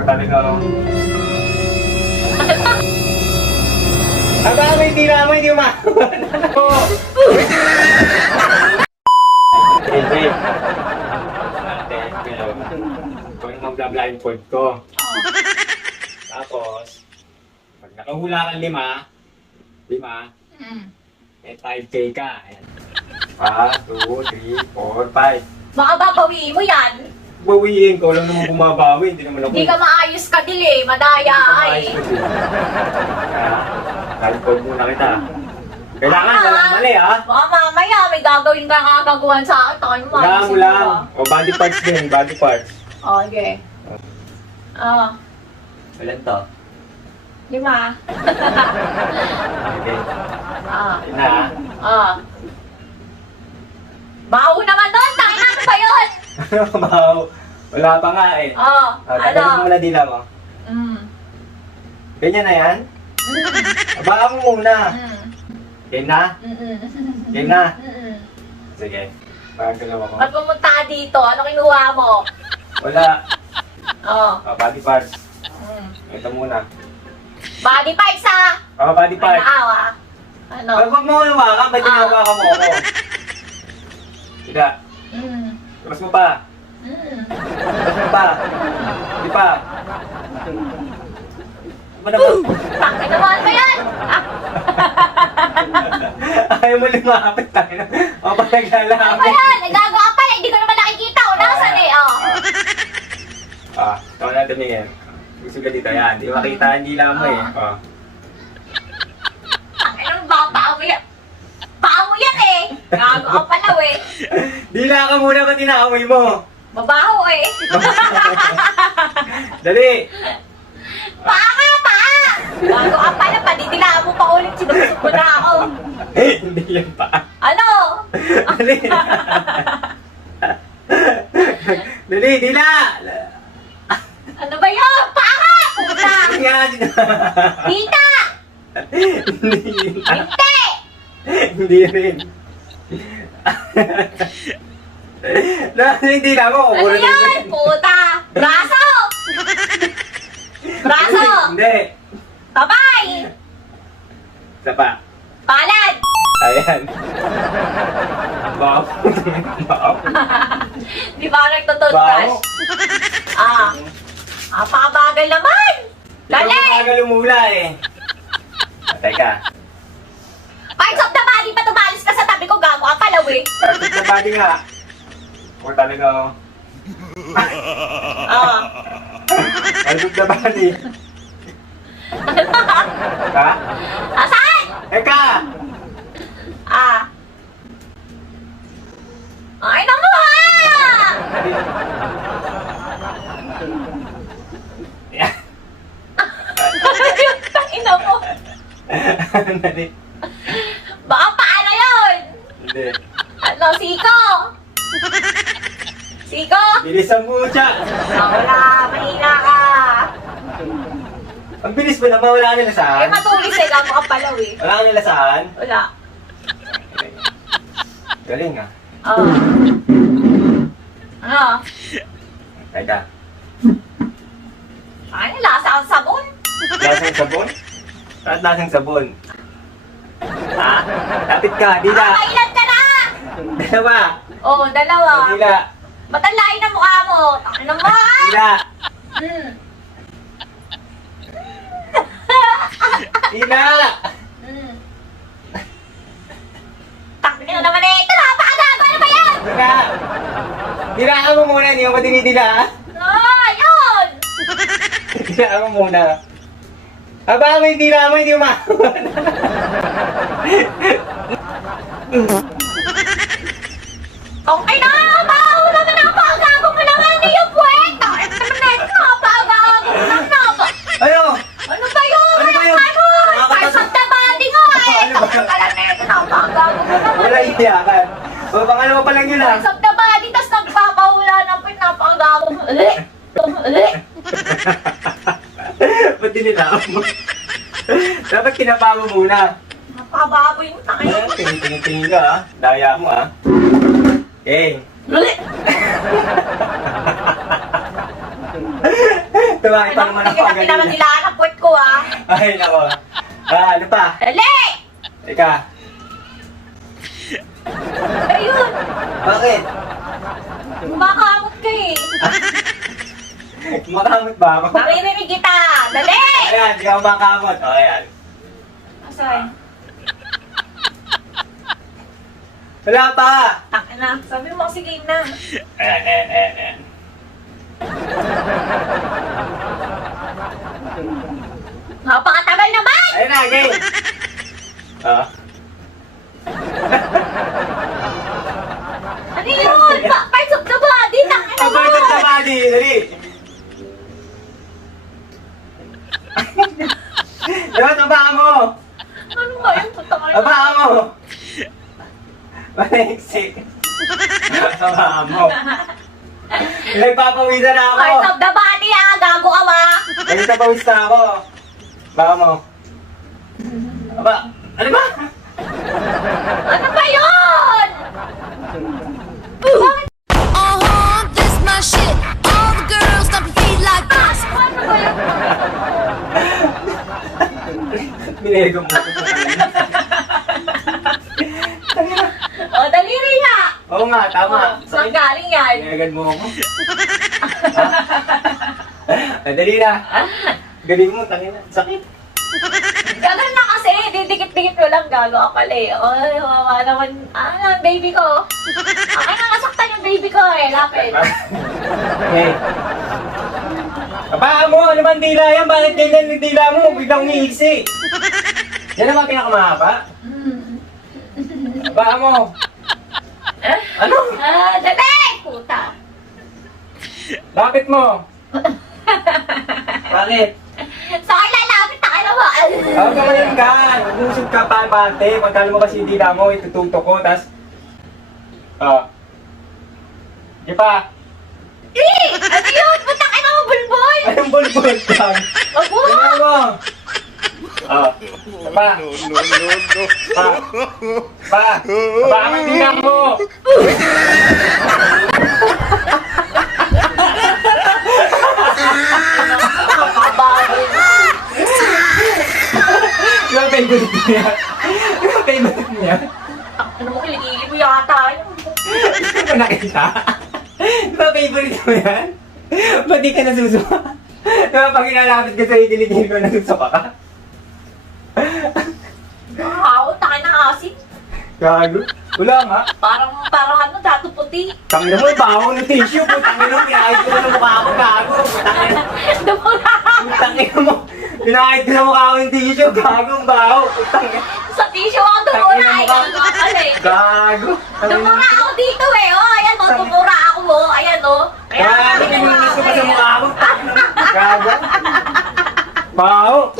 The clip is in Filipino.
Ako talaga. Aba, may tira mo, hindi mo ma... Oo. Hindi. Ito yung mag-blindfold ko. Tapos, pag nakahula kang lima, lima, may 5K ka. Ayan. 1, 2, 3, 4, 5. Baka babawiin mo yan. Bawiin ko, lang naman bumabawi. Hindi naman ako. Hindi ka maayos ka dili, madaya ay. Blindfold muna kita. Kailangan, walang mali ha. Baka mamaya may gagawin ka kagaguhan sa akin. Wala, wala. O body parts din, body parts. Oh, okay. Ah, Walang to. lima. Okay. Ah, na ah. Baho naman doon, tangin ano ba yun? Wow. Wala pa nga eh. Oh, Ah, tagalin mo ano? muna dila mo. Mm. Ganyan na yan? Mm. Baka mo muna. Mm. Game na? Mm. Game na? Mm. Sige. Pagkalawa ko. Ba't pumunta ka dito? Ano kinuha mo? Wala. Oh. Ah, body parts. Mm. Ito muna. Body parts ha? Ah, body Ano parts. awa? Ano? Pag wag mo hawakan, ba't Ah. hinahawakan mo ako? Tila. Mm. Labas mo pa. Mm. Labas mo pa. Di pa. Tangin naman ba yan? Ah, Ayaw mo lumapit tayo. O pa ano ba naglalapit. yan? Nagagawa ka pala, hindi ko naman nakikita. O, nasan eh? Oh. Ah, ito na tumingin. Gusto ka dito, yan. Di makita ang dila mo eh. Oh. Tangin naman ba? Paa mo yan. Paa mo yan eh. Gago ka pala eh. Dila ka muna ba't inaamoy mo? Mabaho eh. Dali! Paa ka, paa! Gago ka pala, padidilaan mo pa ulit. Sinubusog mo na ako. Hindi yan pa. Ano? Dali! Dali, dila! Ano ba yun? Paa ka! Puta! Yun. Hindi! Hindi rin. Nasa yung dila mo, Ano kukunin mo yan? Puta! Braso! Braso! Hindi. Kamay! Isa pa. Palad! Ayan. Wow. Di ba ako nagtutoothbrush? Ah. Apakabagal naman! Ikaw Dali! mabagal umula eh. Teka. Parts of the body pa tumalis ka sa tabi ko, ka we. Parang sa body nga. Ako talaga oh. Ah. Parang sa body. Ha? Asan? Eka! Ah. Ay, namu ha! Yan. Tangina mo. Baka paano yun? Hindi. Ano, siko? Siko? Bilisan mo siya. Ah, wala, mahina ka. Ang bilis mo naman, wala ka Eh, matulis eh, gago ka pala, we. Wala ka nilasaan. Wala. Galing ah. Oh. Ano? Teka. Ay, lasa ang sabon. Lasang sabon? Bakit lasang sabon? Ha? Lapit ka, dila. Ah, kailan ka na? Dalawa. Oh, dalawa. Dila. Ba't ang layo ng mukha mo? Ano mo? Dila. Hmm. Dila. Hmm. Takbo na naman eh. Ito na, pakagago. Ano ba yan? Dila. Dila ka mo muna, hindi ako dinidila. ha? Ah, yun! Dila ka mo muna. Aba, may dila mo, hindi mo ma... Okay na, baho naman ako. Pagago mo naman. Hindi yung puwet. Takit naman na ito. Pagago mo naman ako. Ano? Ano ba yun? Ano ba yun? Ano? Nakakatas- Parts of the body nga eh. Ano ba? Takot ka lang na ito. Pagago mo naman Wala eh. iyakan. O, pangalawa pa lang yun ah. The body, tas nagpapahula ng pinapagago mo. Uli! Uli! Ba't dinilaan mo? Dapat kinapa mo muna. Napababoy mo tayo. Tingin-tingin ka ah. Daya mo ah. Eh, Uli! Tumakit pa naman ako agad. naman nila ang puwet ko ah. Ay, nako. Ah, ano pa? Dali! Ika. Ayun! Bakit? Kumakamot ka eh. Makamot ba ako? Maririnig kita! Dali! Ayan, di ka makamot. O, ayan. Asan? Wala pa! Takin na. Sabi mo kasi game na. Ayan, ayan, ayan, ayan. Napakatagal naman! Ayun na, game! Ah. Ano yun? Pa parts of the body! Takin na Ang mo! Body, dali! Diba, tabahan mo! Ano ba yun? Tatakal na. Tabahan mo! Maliksik. Tabahan mo. Nagpapawisan na ako. Parts of the body ah! Gago ka ba? Nagpapawis na ako. Baka mo. Aba, ano ba? Ano ba yun? Binego mo. O, daliri nga! Oo nga, tama. O, Saan galing yan? Binegad mo ako. Ah, dali na. Galing mo, tangina. Sakit. Ganun na kasi, didikit-dikit ko lang gago ka pala eh. Ay, wawa naman. Ah, baby ko. Ay, nga nasaktan yung baby ko eh, lapit. Okay. Kapaan mo, ano ang dila yan? Bakit ganyan yung dila mo? Biglang umiiksi. Yan naman pinakamahaba. Kapaan mo. Ano? Ah, dali! Puta. Lapit mo. Bakit? Sa akin lalapit na kayo mo. Huwag ka ngayon ka. Usog ka pa, pante. Pagkala mo kasi dila mo, itututok ko, tas... Ah. Di pa. Eh! Ano yun? Puta ka na mo, Anong bulbul? Wag mo! Tingnan mo. Ah. Pa. Pa. Pa. Pa, ang tingnan mo. Ba favorite niya? Ba favorite niya? Ano mo, kiligili mo yata yun. Di ba nakita? Di ba favorite mo yan? Ba't di ka nasusuka? Di ba pag inalapit ka sa ikiligil ko, nasusuka ka? Wow, takin na asin. Gago. Wala nga. Parang, parang ano, dato puti. Tangina mo, baho ng tissue. Putangin mo, pinakait ko na mukha ko. Gago. Putangin mo. Pinakait ko na mukha ko yung tissue. Gago, baho. Putangin. Sa tissue ako dumura. Ay, ka pala eh. Gago. Dumura ako dito eh. Oh, ayan oh, dumura ako oh. Ayan oh. Gago, pinilinis ko pa sa mukha ko. Baho.